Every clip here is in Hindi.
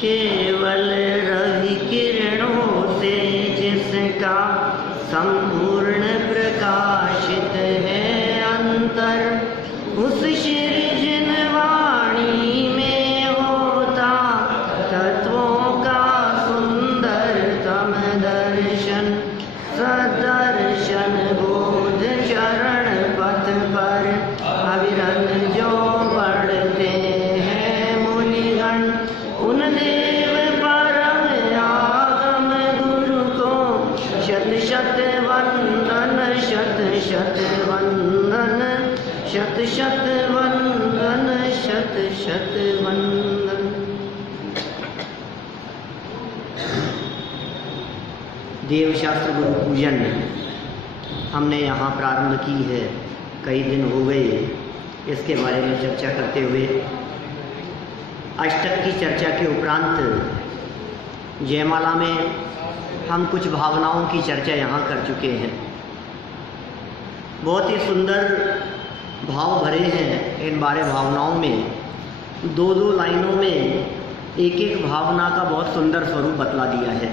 केवल रवि किरणों से जिसका संपूर्ण प्रकाशित है अंतर, उस सृजन वाणी में होता तत्वों का सुंदरतम दर्शन। सदर्शन बोध चरण पथ पर अविरत जो बढ़ते हैं मुनिगण, उन देव परम आगम गुरु को शत शत वंदन, शत शत वंदन, शत शत वंदन, शत शत वंदन। देवशास्त्र गुरु पूजन हमने यहाँ प्रारंभ की है, कई दिन हो गए इसके बारे में चर्चा करते हुए। अष्टक की चर्चा के उपरांत जयमाला में हम कुछ भावनाओं की चर्चा यहाँ कर चुके हैं। बहुत ही सुंदर भाव भरे हैं इन 12 भावनाओं में। 2-2 लाइनों में एक एक भावना का बहुत सुंदर स्वरूप बतला दिया है।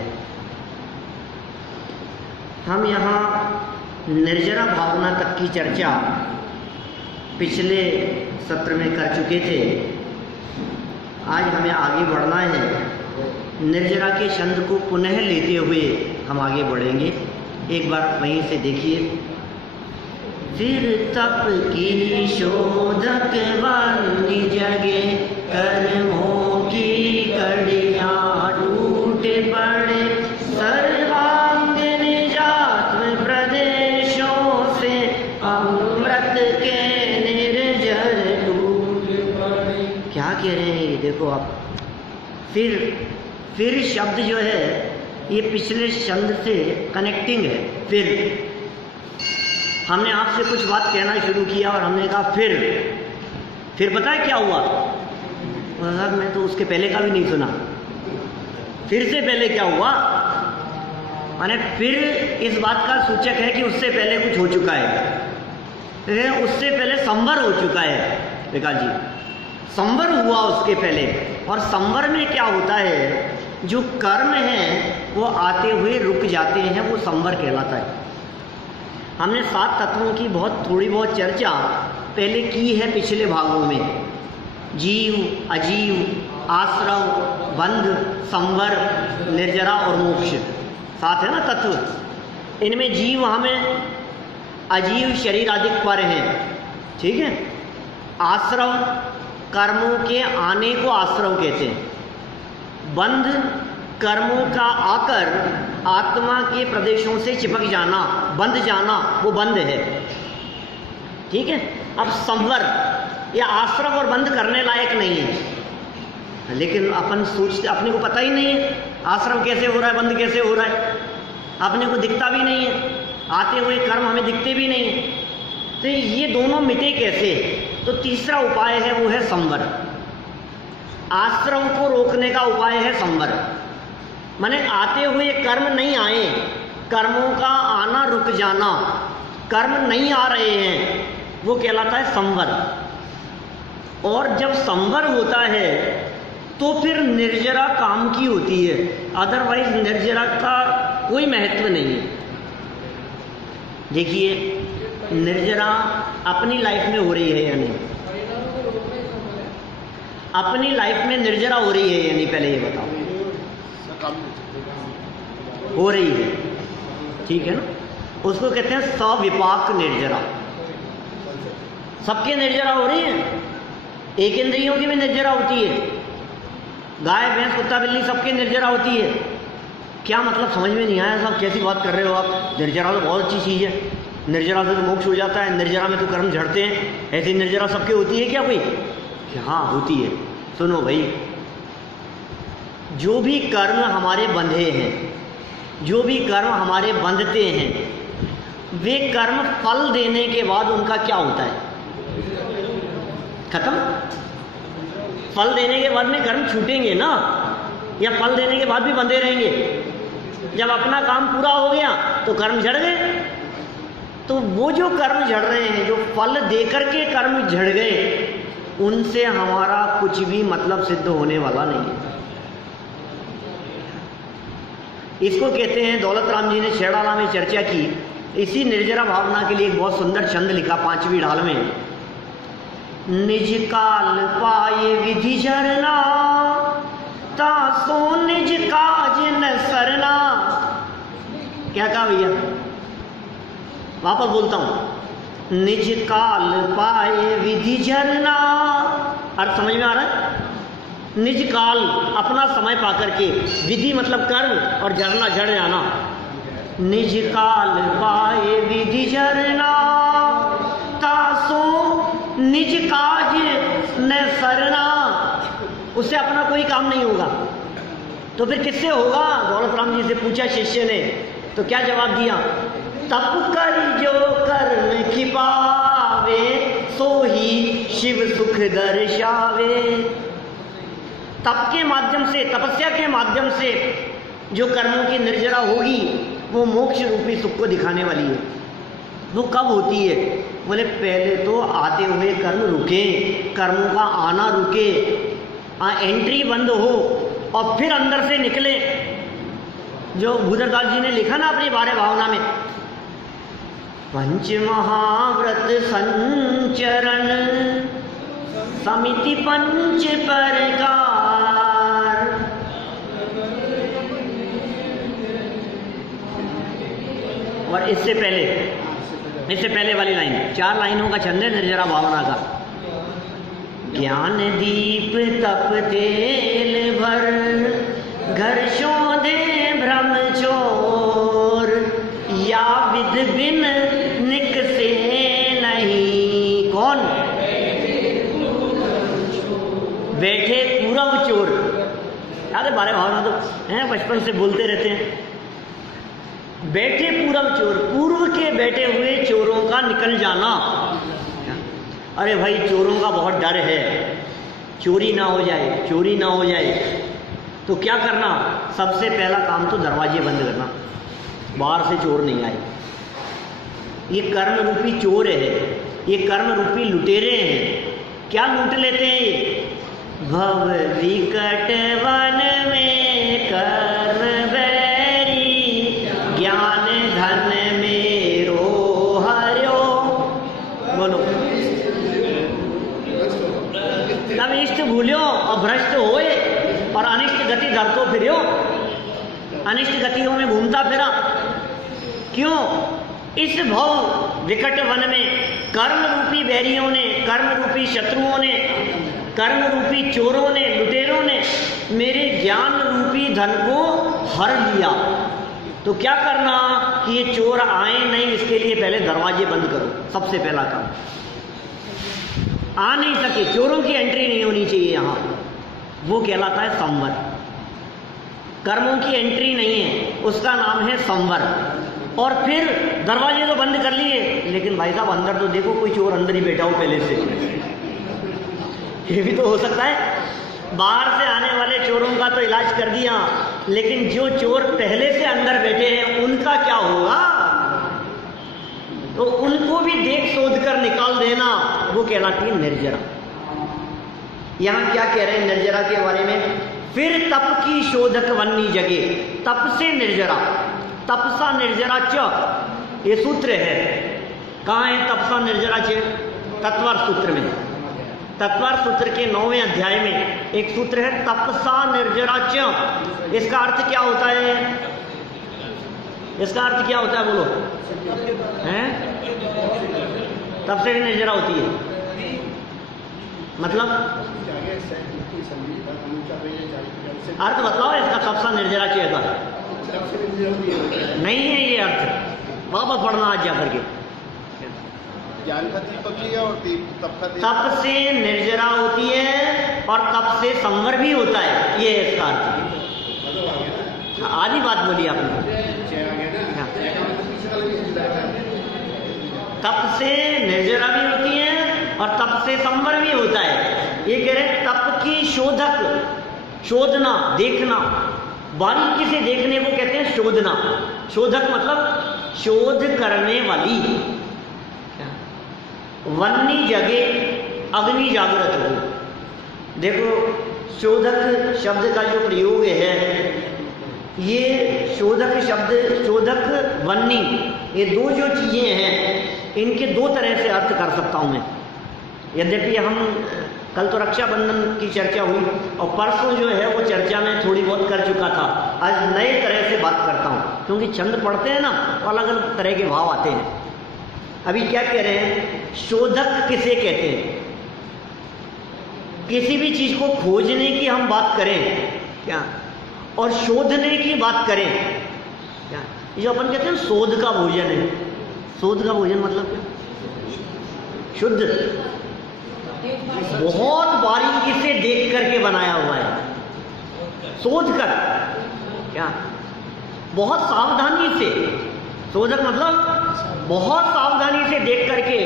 हम यहाँ निर्जरा भावना तक की चर्चा पिछले सत्र में कर चुके थे। आज हमें आगे बढ़ना है। निर्जरा के छंद को पुनः लेते हुए हम आगे बढ़ेंगे। एक बार वहीं से देखिए। फिर तप की शोधक वाणी जगे, कर्मों की कड़ियाँ टूट पड़े, सर्वांग निजात प्रदेशों से अमृत के निर्जर टूट पड़े। क्या कह रहे हैं ये देखो आप। फिर शब्द जो है ये पिछले शब्द से कनेक्टिंग है। फिर हमने आपसे कुछ बात कहना शुरू किया और हमने कहा फिर पता है क्या हुआ? मैं तो उसके पहले का भी नहीं सुना। फिर से पहले क्या हुआ? माने फिर इस बात का सूचक है कि उससे पहले कुछ हो चुका है। उससे पहले संवर हो चुका है। विकास जी, संवर हुआ उसके पहले। और संवर में क्या होता है? जो कर्म है वो आते हुए रुक जाते हैं, वो संवर कहलाता है। हमने 7 तत्वों की थोड़ी बहुत चर्चा पहले की है पिछले भागों में। जीव, अजीव, आश्रव, बंध, संवर, निर्जरा और मोक्ष 7 है ना तत्व। इनमें जीव हमें अजीव शरीर आदि पर हैं, ठीक है। आश्रव कर्मों के आने को आश्रव कहते हैं। बंध कर्मों का आकर आत्मा के प्रदेशों से चिपक जाना, बंध जाना, वो बंध है, ठीक है। अब संवर या आश्रव और बंध करने लायक नहीं है, लेकिन अपन सोचते, अपने को पता ही नहीं है आश्रव कैसे हो रहा है, बंध कैसे हो रहा है, अपने को दिखता भी नहीं है। आते हुए कर्म हमें दिखते भी नहीं है। तो ये दोनों मिटे कैसे? तो तीसरा उपाय है, वो है संवर। आश्रव को रोकने का उपाय है संवर। माने आते हुए कर्म नहीं आए, कर्मों का आना रुक जाना, कर्म नहीं आ रहे हैं, वो कहलाता है संवर। और जब संवर होता है तो फिर निर्जरा काम की होती है, अदरवाइज निर्जरा का कोई महत्व नहीं है। देखिए, निर्जरा अपनी लाइफ में हो रही है या नहीं? अपनी लाइफ में निर्जरा हो रही है या नहीं, पहले ये बताओ। हो रही है, ठीक है ना। उसको कहते हैं सविपाक निर्जरा। सबके निर्जरा हो रही है। एक इंद्रियों की भी निर्जरा होती है। गाय, भैंस, कुत्ता, बिल्ली सबके निर्जरा होती है। क्या मतलब? समझ में नहीं आया साहब, कैसी बात कर रहे हो आप? निर्जरा तो बहुत अच्छी चीज़ है, निर्जरा से तो मोक्ष हो जाता है, निर्जरा में तो कर्म झड़ते हैं। ऐसी निर्जरा सबके होती है क्या कोई? हाँ, होती है। सुनो भाई, जो भी कर्म हमारे बंधे हैं, जो भी कर्म हमारे बंधते हैं, वे कर्म फल देने के बाद उनका क्या होता है? खत्म। फल देने के बाद में कर्म छूटेंगे ना, या फल देने के बाद भी बंधे रहेंगे? जब अपना काम पूरा हो गया तो कर्म झड़ गए। तो वो जो कर्म झड़ रहे हैं, जो फल देकर के कर्म झड़ गए, उनसे हमारा कुछ भी मतलब सिद्ध होने वाला नहीं है। इसको कहते हैं, दौलत राम जी ने छेड़ाला में चर्चा की। इसी निर्जरा भावना के लिए एक बहुत सुंदर छंद लिखा 5वीं ढाल में। निज काल पाए विधि झरना, तासो निज काज न सरना। क्या कहा भैया, वापस बोलता हूं। निज काल पाए विधि झरना, अर्थ समझ में आ रहा है? निज काल, अपना समय पाकर के, विधि मतलब कर्म और झरना झड़ जाना। निज काल पाए विधि झरना, तासो निज काज न सरना। उससे अपना कोई काम नहीं होगा, तो फिर किससे होगा? दौलत राम जी से पूछा शिष्य ने, तो क्या जवाब दिया? तप कर जो कर्म खिपावे, सो ही शिव सुख दर्शावे। तप के माध्यम से, तपस्या के माध्यम से जो कर्मों की निर्जरा होगी, वो मोक्ष रूपी सुख को दिखाने वाली है। वो कब होती है? बोले पहले तो आते हुए कर्म रुके, कर्मों का आना रुके, एंट्री बंद हो, और फिर अंदर से निकले। जो भूधरदास जी ने लिखा ना अपनी 12 भावना में, पंच महाव्रत संचरण समिति पंच प्रकार। और इससे पहले वाली लाइन, 4 लाइनों का छंद है निर्जरा भावना का। ज्ञान दीप तप तेल भर, घर शोधे भ्रम चोर, या विध बिन निकसे नहीं। कौन? बैठे पूरब चोर। याद है 12 भावना तो हैं, बचपन से बोलते रहते हैं। बैठे पूरब चोर, पूर्व के बैठे हुए चोरों का निकल जाना। अरे भाई चोरों का बहुत डर है, चोरी ना हो जाए, चोरी ना हो जाए। तो क्या करना? सबसे पहला काम तो दरवाजे बंद करना, बाहर से चोर नहीं आए। ये कर्म रूपी चोर है, ये कर्म रूपी लुटेरे हैं। क्या लूट लेते हैं ये? भव विकट वन में कर्म बैरी, ज्ञान धन मेरो हर्यो। बोलो, तब इष्ट भूल्यो और भ्रष्ट होए, और अनिष्ट गति धरतो फिर्यो। अनिष्ट गतियों में घूमता फिरा। क्यों? इस भव विकट वन में कर्म रूपी बैरियों ने, कर्म रूपी शत्रुओं ने, कर्म रूपी चोरों ने, लुटेरों ने मेरे ज्ञान रूपी धन को हर लिया। तो क्या करना कि ये चोर आए नहीं, इसके लिए पहले दरवाजे बंद करो। सबसे पहला काम, आ नहीं सके, चोरों की एंट्री नहीं होनी चाहिए यहाँ। वो कहलाता है संवर। कर्मों की एंट्री नहीं है, उसका नाम है संवर। और फिर दरवाजे तो बंद कर लिए, लेकिन भाई साहब अंदर तो देखो, कोई चोर अंदर ही बैठा हो पहले से। ये भी तो हो सकता है। बाहर से आने वाले चोरों का तो इलाज कर दिया, लेकिन जो चोर पहले से अंदर बैठे हैं उनका क्या होगा? तो उनको भी देख शोध कर निकाल देना, वो कहलाती है निर्जरा। यहां क्या कह रहे हैं निर्जरा के बारे में? फिर तप की शोधक वन्नी जगे, तप से निर्जरा, तपसा निर्जरा च, ये सूत्र है। कहाँ है तपसा निर्जरा च? तत्वार सूत्र में। तत्वार सूत्र के 9वें अध्याय में एक सूत्र है तपसा निर्जरा च। इसका अर्थ क्या होता है? इसका अर्थ क्या होता है बोलो? हैं? तप से निर्जरा होती है मतलब अर्थ बताओ इसका। तपसा निर्जरा च का नहीं है ये अर्थ, वापस पढ़ना आज जाकर के। ज्ञान का दीपक लिया और तप का तप से निर्जरा होती है और तप से संवर भी होता है, ये इसका अर्थ। आधी बात बोली आपने। तप से निर्जरा भी होती है और तप से संवर भी होता है। ये कह रहे तप की शोधक, शोधना, देखना, बारीकी से देखने को कहते हैं शोधना। शोधक मतलब शोध करने वाली। वन्नी जगे, अग्नि जागृत हो। देखो शोधक शब्द का जो प्रयोग है ये शोधक शब्द, शोधक, वन्नी, ये दो जो चीज़ें हैं इनके दो तरह से अर्थ कर सकता हूँ मैं। यद्यपि हम कल तो रक्षाबंधन की चर्चा हुई और परसों जो है वो चर्चा में थोड़ी बहुत कर चुका था। आज नए तरह से बात करता हूँ, क्योंकि छंद पढ़ते हैं ना तो अलग अलग तरह के भाव आते हैं। अभी क्या कह रहे हैं, शोधक किसे कहते हैं? किसी भी चीज़ को खोजने की हम बात करें क्या, और शोधने की बात करें क्या, ये जो अपन कहते हैं शोध का भोजन है। शोध का भोजन मतलब क्या? शुद्ध, बहुत बारीकी से देख करके बनाया हुआ है। शोध कर क्या, बहुत सावधानी से। शोधक मतलब बहुत सावधानी से देख करके।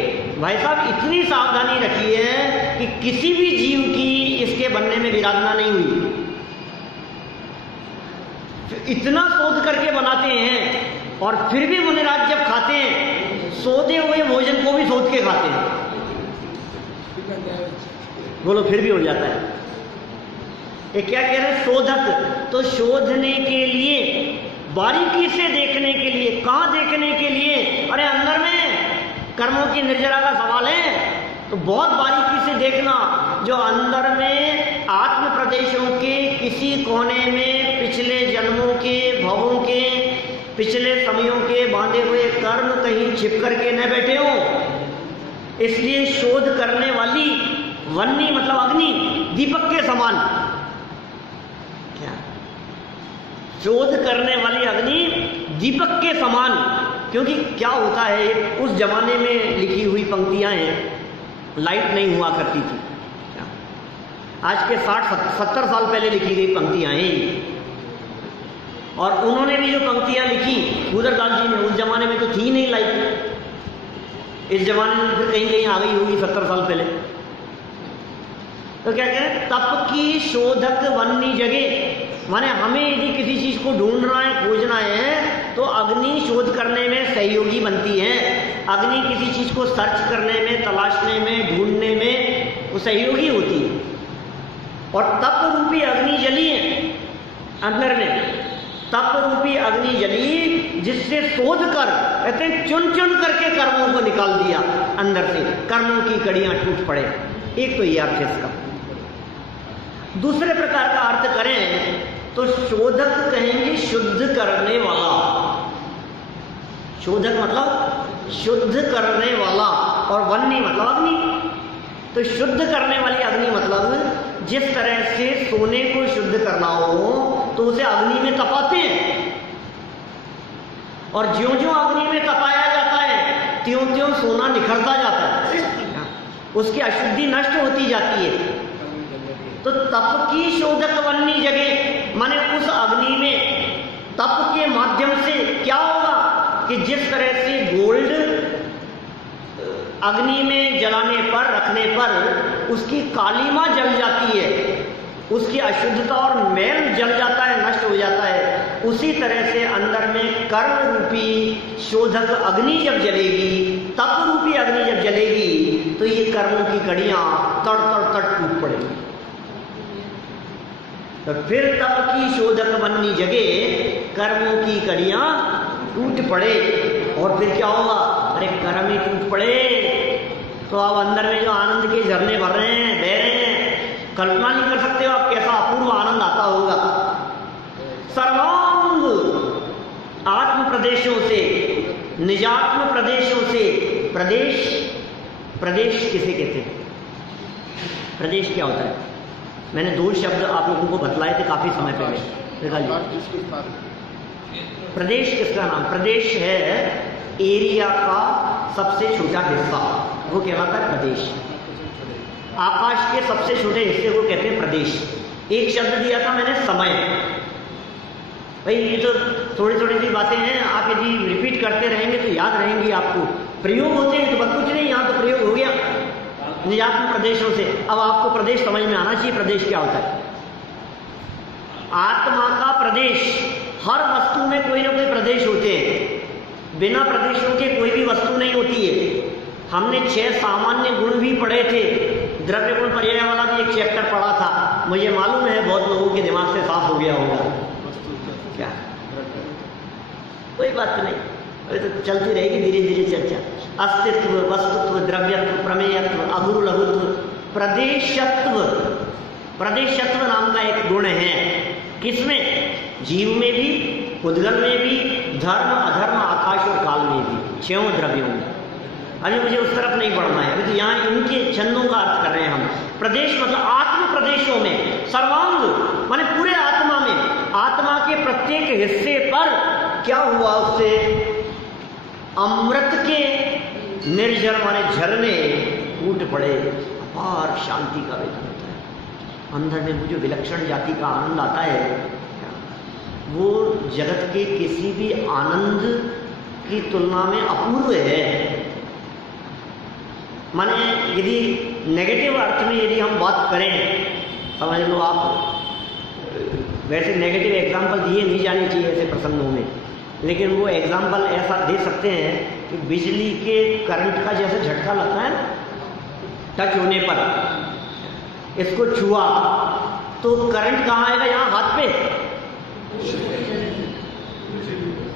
भाई साहब इतनी सावधानी रखी है कि किसी भी जीव की इसके बनने में विराधना नहीं हुई। इतना शोध करके बनाते हैं और फिर भी मुनिराज जब खाते हैं सोधे हुए भोजन को भी शोध के खाते हैं। बोलो फिर भी हो जाता है। ये क्या कह रहे हैं, शोधक, तो शोधने के लिए, बारीकी से देखने के लिए। कहाँ देखने के लिए? अरे अंदर में कर्मों की निर्जरा का सवाल है तो बहुत बारीकी से देखना। जो अंदर में आत्म प्रदेशों के किसी कोने में पिछले जन्मों के, भवों के, पिछले समयों के बांधे हुए कर्म कहीं छिप करके न बैठे हो, इसलिए शोध करने वाली वन्नी मतलब अग्नि दीपक के समान। क्या? शोध करने वाली अग्नि दीपक के समान। क्योंकि क्या होता है, उस जमाने में लिखी हुई पंक्तियां हैं, लाइट नहीं हुआ करती थी। क्या? आज के 60-70 साल पहले लिखी गई पंक्तियां हैं। और उन्होंने भी जो पंक्तियां लिखी भूदरदास जी ने, उस जमाने में तो थी नहीं लाइट। इस जमाने में फिर कहीं कहीं आ गई होगी 70 साल पहले। तो क्या कह रहे हैं, तप की शोधक वन्नी जगह, माने हमें यदि किसी चीज को ढूंढना है, खोजना है, तो अग्नि शोध करने में सहयोगी बनती है। अग्नि किसी चीज को सर्च करने में, तलाशने में, ढूंढने में वो सहयोगी होती है। और तप रूपी अग्नि जली अंदर में, तप रूपी अग्नि जली जिससे शोध कर, कहते हैं चुन चुन करके कर्मों को निकाल दिया अंदर से, कर्मों की कड़ियां टूट पड़े। एक तो ये अर्थ है इसका। दूसरे प्रकार का अर्थ करें तो शोधक कहेंगे शुद्ध करने वाला। शोधक मतलब शुद्ध करने वाला, और वन्नी मतलब अग्नि। तो शुद्ध करने वाली अग्नि मतलब जिस तरह से सोने को शुद्ध करना हो तो उसे अग्नि में तपाते हैं, और ज्यों ज्यों अग्नि में तपाया जाता है त्यों त्यों सोना निखरता जाता है, उसकी अशुद्धि नष्ट होती जाती है। तो तप की शोधक वन्नी जगह, माने उस अग्नि में तप के माध्यम से क्या होगा कि जिस तरह से गोल्ड अग्नि में जलाने पर, रखने पर उसकी कालीमा जल जाती है, उसकी अशुद्धता और मैल जल जाता है, नष्ट हो जाता है, उसी तरह से अंदर में कर्म रूपी शोधक अग्नि जब जलेगी, तप रूपी अग्नि जब जलेगी, तो ये कर्मों की कड़ियां तड़ तड़ तड़ टूट पड़ेगी। तो फिर तप की शोधक वन्नी जगह कर्मों की कड़ियां टूट पड़े, और फिर क्या होगा, अरे कर्म ही टूट पड़े तो अब अंदर में जो आनंद के झरने भर रहे हैं, बह रहे हैं, कल्पना नहीं कर सकते हो आप कैसा अपूर्व आनंद आता होगा। सर्वांग आत्म प्रदेशों से, निजात्म प्रदेशों से, प्रदेश, प्रदेश किसे कहते हैं? प्रदेश क्या होता है? मैंने दो शब्द आप लोगों को बतलाए थे काफी समय पहले। प्रदेश किसका नाम? प्रदेश है एरिया का सबसे छोटा हिस्सा, वो कहलाता है प्रदेश। आकाश के सबसे छोटे हिस्से को कहते हैं प्रदेश। एक शब्द दिया था मैंने, समय। भाई ये तो थोड़ी थोड़ी सी बातें हैं, आप यदि रिपीट करते रहेंगे तो याद रहेंगी आपको। प्रयोग होते हैं तो बस कुछ नहीं, यहाँ तो प्रयोग हो गया निजात्म प्रदेशों से। अब आपको प्रदेश समझ में आना चाहिए, प्रदेश क्या होता है। आत्मा का प्रदेश, हर वस्तु में कोई ना कोई प्रदेश होते हैं, बिना प्रदेशों के कोई भी वस्तु नहीं होती है। हमने 6 सामान्य गुण भी पढ़े थे, द्रव्य गुण पर्याय वाला भी एक चैप्टर पढ़ा था, मुझे मालूम है बहुत लोगों के दिमाग से साफ हो गया होगा। क्या कोई बात नहीं, अभी तो चलती रहेगी धीरे धीरे चर्चा। अस्तित्व, वस्तुत्व, द्रव्यत्व, प्रमेयत्व, अगुरु लघुत्व, प्रदेशत्व। प्रदेशत्व नाम का एक गुण है किसमें? जीव में भी, उद्गल में भी, धर्म अधर्म आकाश और काल में भी, छयों द्रव्यों में। अभी मुझे उस तरफ नहीं बढ़ना है, अभी तो यहाँ इनके छंदों का अर्थ कर रहे हैं हम। प्रदेश मतलब आत्म प्रदेशों में, सर्वांग माने पूरे आत्मा में, आत्मा के प्रत्येक हिस्से पर क्या हुआ उससे? अमृत के निर्जर माने झरने फूट पड़े, अपार शांति का वेदन होता है। अंदर में मुझे विलक्षण जाति का आनंद आता है, वो जगत के किसी भी आनंद की तुलना में अपूर्व है। माने यदि नेगेटिव अर्थ में यदि हम बात करें, समझ लो आप, वैसे नेगेटिव एग्जाम्पल दिए नहीं जाने चाहिए ऐसे प्रसंगों में, लेकिन वो एग्जाम्पल ऐसा दे सकते हैं कि बिजली के करंट का जैसे झटका लगता है ना, टच होने पर, इसको छुआ तो करंट कहाँ आएगा? यहाँ हाथ पे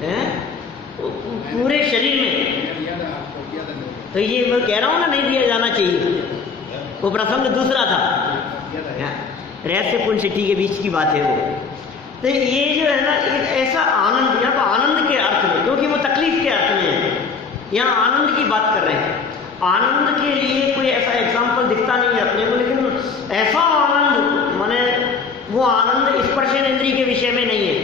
है, पूरे शरीर में। तो ये मैं कह रहा हूँ ना, नहीं दिया जाना चाहिए, वो प्रसंग दूसरा था, रहस्य पुण्य सिद्धि के बीच की बात है वो। तो ये जो है ना, एक ऐसा आनंद, यहाँ पर आनंद के अर्थ में, क्योंकि वो तकलीफ के अर्थ में है, यहाँ आनंद की बात कर रहे हैं। आनंद के लिए कोई ऐसा एग्जाम्पल दिखता नहीं है अपने को, लेकिन ऐसा आनंद माने वो आनंद स्पर्शेंद्रिय के विषय में नहीं है,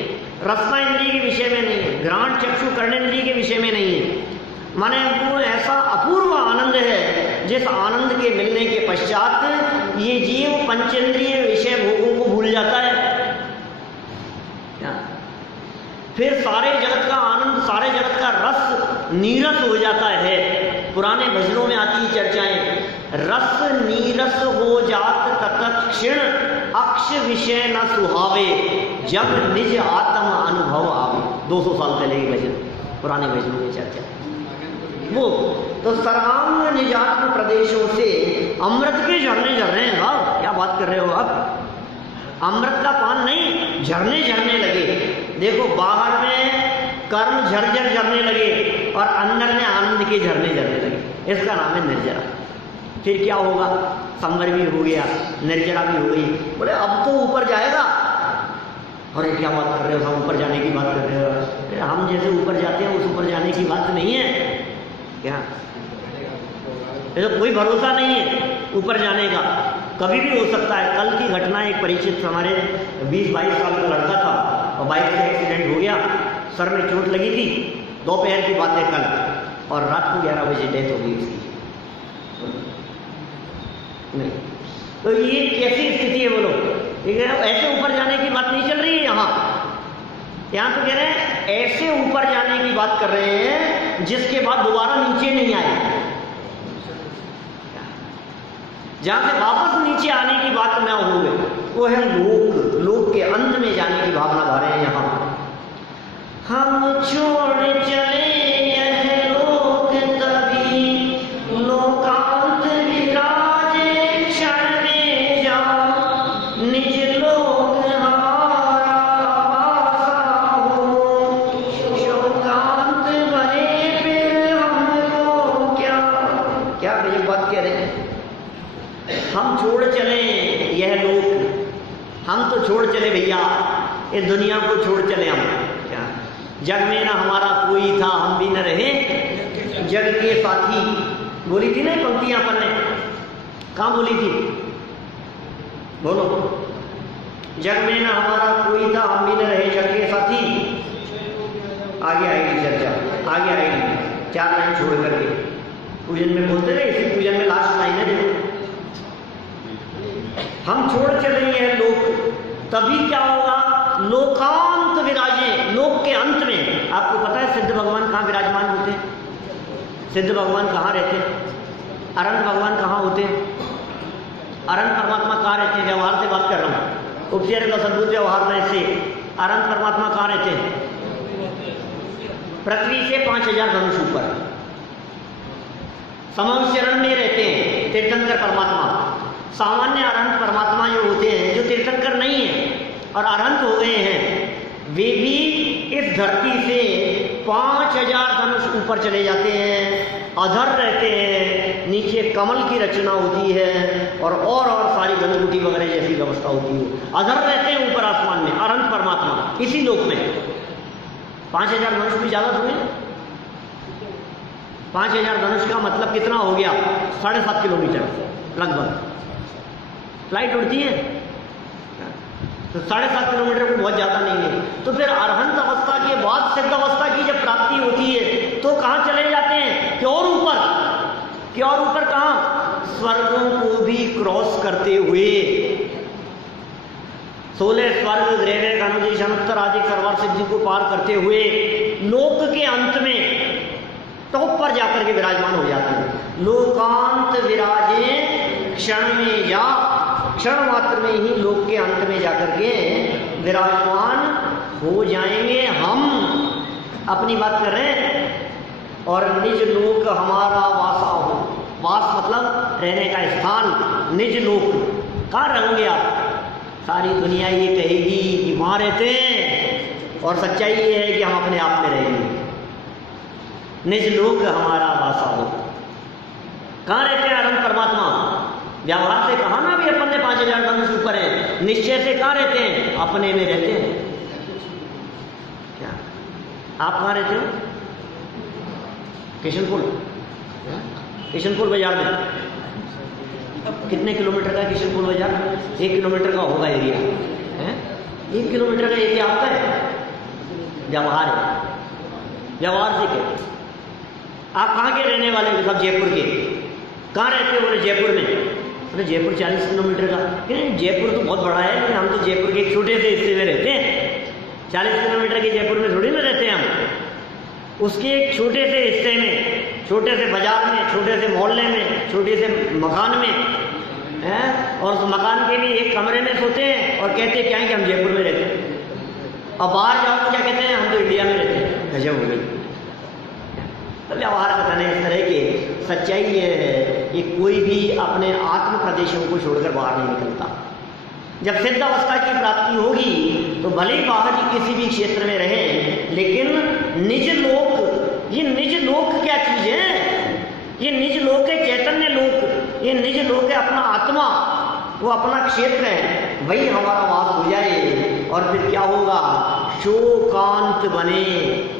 रसनेंद्रिय के विषय में नहीं है, घ्राण चक्षु कर्णेंद्रिय के विषय में नहीं है। माने वो ऐसा अपूर्व आनंद है जिस आनंद के मिलने के पश्चात ये जीव पंचेंद्रिय विषय भोगों को भूल जाता है। फिर सारे जगत का आनंद, सारे जगत का रस नीरस हो जाता है। पुराने भजनों में आती है चर्चाएं, रस नीरस हो जात तत्क्षण अक्ष विषय न सुहावे जब निज आत्म अनुभव आवे। 200 साल पहले के भजन, पुराने भजनों में चर्चा वो। तो सर्वांग निजात्म प्रदेशों से अमृत के झरने झर रहे हैं। वाह, क्या बात कर रहे हो आप? अमृत का पान नहीं, झरने झरने लगे। देखो, बाहर में कर्म झरझर झरने लगे और अंदर में आनंद के झरने झरने लगे। इसका नाम है निर्जरा। फिर क्या होगा? संवर भी हो गया, निर्जरा भी हो गई। बोले अब तो ऊपर जाएगा। अरे क्या बात कर रहे हो, हम ऊपर जाने की बात कर रहे हो? हम जैसे ऊपर जाते हैं उस ऊपर जाने की बात नहीं है क्या? ये तो कोई भरोसा नहीं है ऊपर जाने का, कभी भी हो सकता है। कल की घटना, एक परिचित हमारे 20-22 साल का लड़का था और बाइक से एक्सीडेंट हो गया, सर में चोट लगी थी। दोपहर की बात है कल, और रात को 11 बजे डेथ हो गई उसकी। नहीं, तो ये कैसी स्थिति है बोलो? ठीक है, ऐसे ऊपर जाने की बात नहीं चल रही है यहाँ तो कह रहे हैं ऐसे ऊपर जाने की बात कर रहे हैं जिसके बाद दोबारा नीचे नहीं आए, जहां से वापस नीचे आने की बात न हो। वो है लोक, लोक के अंत में जाने की भावना भा रहे हैं यहाँ। हम छोड़ चले यह लोक तभी लोकांत विराजे क्षण में जा निज लोक हमारा वासा हो शोकांत बने फिर हमको क्या। क्या ये बात कह रहे हैं? हम छोड़ चले यह लोक, हम तो छोड़ चले भैया, इस दुनिया को छोड़ चले हम। क्या जग में ना हमारा कोई था, हम भी न रहे जग के साथी। बोली थी ना पंक्तियां अपन ने, कहाँ बोली थी? बोलो। जग में ना हमारा कोई था, हम भी न रहे जग के साथी। आगे आएगी चर्चा, आगे आएगी 4 लाइन छोड़ करके। पूजन में बोलते रहे, इसी पूजन में लास्ट लाइन है देखो, हम छोड़ चले हैं लोक तभी क्या होगा? लोकांत विराजे, लोक के अंत में। आपको पता है सिद्ध भगवान कहाँ विराजमान होते हैं? सिद्ध भगवान कहाँ रहते हैं? अनंत भगवान कहाँ होते हैं? अनंत परमात्मा कहाँ रहते हैं? व्यवहार से बात कर रहा हूँ, उपचार का सद्भुत व्यवहार में से अनंत परमात्मा कहाँ रहते हैं? पृथ्वी से 5000 धनुष ऊपर समम शरण में रहते हैं तीर्थंकर परमात्मा। सामान्य अरहंत परमात्मा जो होते हैं, जो तीर्थंकर नहीं है और अरहंत हो गए हैं, वे भी इस धरती से 5000 धनुष ऊपर चले जाते हैं, अधर रहते हैं, नीचे कमल की रचना होती है और सारी गंगुटी वगैरह जैसी व्यवस्था होती है। अधर रहते हैं ऊपर आसमान में, अनंत परमात्मा इसी लोक में। 5000 धनुष भी ज़्यादा थोड़ी। 5000 धनुष का मतलब कितना हो गया? 7.5 किलोमीटर लगभग। फ्लाइट उड़ती है तो 7.5 किलोमीटर को बहुत ज़्यादा नहीं है। तो फिर अरहंत अवस्था के बाद सिद्ध अवस्था की जब प्राप्ति होती है तो कहाँ चले जाते हैं? कि और ऊपर। कि और ऊपर कहाँ? स्वर्गों को भी क्रॉस करते हुए 16 स्वर्ग, ग्रेवे, कानुजी, शनुत्तर आदि सर्वर सिद्धि को पार करते हुए लोक के अंत में टॉप पर जाकर के विराजमान हो जाते हैं। लोकांत विराजे क्षण में या क्षण मात्र में ही लोक के अंत में जाकर के विराजमान हो जाएंगे। हम अपनी बात कर रहे हैं। और निज लोक हमारा वासा हो। वास मतलब रहने का स्थान, निज लोक। कहाँ रहेंगे आप? सारी दुनिया ये कहेगी कि वहाँ रहते हैं और सच्चाई ये है कि हम अपने आप में रहेंगे। निज लोक हमारा वासा हो। कहाँ रहते हैं अनंत परमात्मा? व्यवहार से कहा ना भी अपन ने 5000 धनुष ऊपर है। निश्चय से कहाँ रहते हैं? अपने में रहते हैं। क्या आप कहाँ रहते हो? किशनपुर। किशनपुर बाजार में कितने किलोमीटर का किशनपुर बाजार? 1 किलोमीटर का होगा एरिया है। 1 किलोमीटर का एरिया आपका है। व्यवहार है। व्यवहार से क्या? आप कहाँ के रहने वाले हो? सब जयपुर के। कहाँ रहते हो? बोले जयपुर में। अरे जयपुर 40 किलोमीटर का। लेकिन जयपुर तो बहुत बड़ा है, लेकिन हम तो जयपुर के एक छोटे से हिस्से में रहते हैं। 40 किलोमीटर के जयपुर में थोड़ी ना रहते हैं हम। उसके एक छोटे से हिस्से में, छोटे से बाजार में, छोटे से मोहल्ले में, छोटे से मकान में हैं। और उस मकान के भी एक कमरे में सोते हैं और कहते क्या है कि हम जयपुर में रहते हैं। और बाहर जाओ तो क्या कहते हैं? हम तो इंडिया में रहते हैं। गजब हो गई। तो व्यवहार कथन है इस तरह के। सच्चाई ये है कि कोई भी अपने आत्म प्रदेशों को छोड़कर बाहर नहीं निकलता। जब सिद्ध अवस्था की प्राप्ति होगी तो भले ही बाहर की किसी भी क्षेत्र में रहे, लेकिन निज लोक, ये निज लोक क्या चीज है? ये निज लोक है चैतन्य लोक। ये निज लोक है अपना आत्मा, वो अपना क्षेत्र है। वही हमारा वास हो जाए और फिर क्या होगा? शोकांत बने।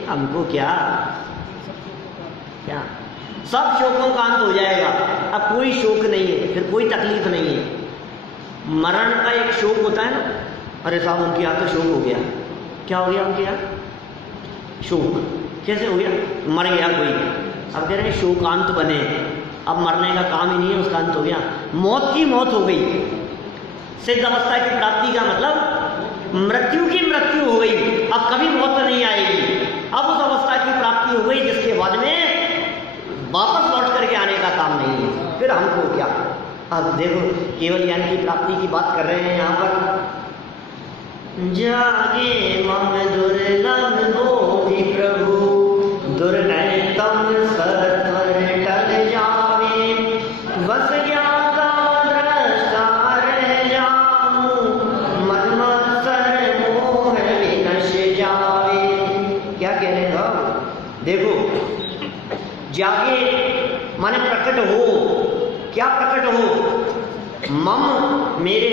हमको क्या क्या सब शोकों का अंत हो जाएगा। अब कोई शोक नहीं है, फिर कोई तकलीफ नहीं है। मरण का एक शोक होता है ना। अरे साहब उनके यहाँ तो शोक हो गया। क्या हो गया उनके यहाँ? शोक। कैसे हो गया? मर गया कोई। अब कह रहे हैं शोकांत बने। अब मरने का काम ही नहीं है, उसका अंत हो गया। मौत की मौत हो गई। सिद्ध अवस्था की प्राप्ति का मतलब मृत्यु की मृत्यु हो गई। अब कभी मौत नहीं आएगी। अब उस अवस्था की प्राप्ति हो गई जिसके बाद में वापस लौट करके आने का काम नहीं है। फिर हमको क्या? अब देखो केवल ज्ञान की प्राप्ति की बात कर रहे हैं यहाँ पर। जागे मम दुर्लभ बोधि प्रभु, दुर्नयतम सत्वर टल जावे, बस ज्ञाता दृष्टा रह जाऊं, मदमत्सर मोह विनश जावे। क्या कह रहे हैं? देखो जागे माने प्रकट हो। क्या प्रकट हो? मम मेरे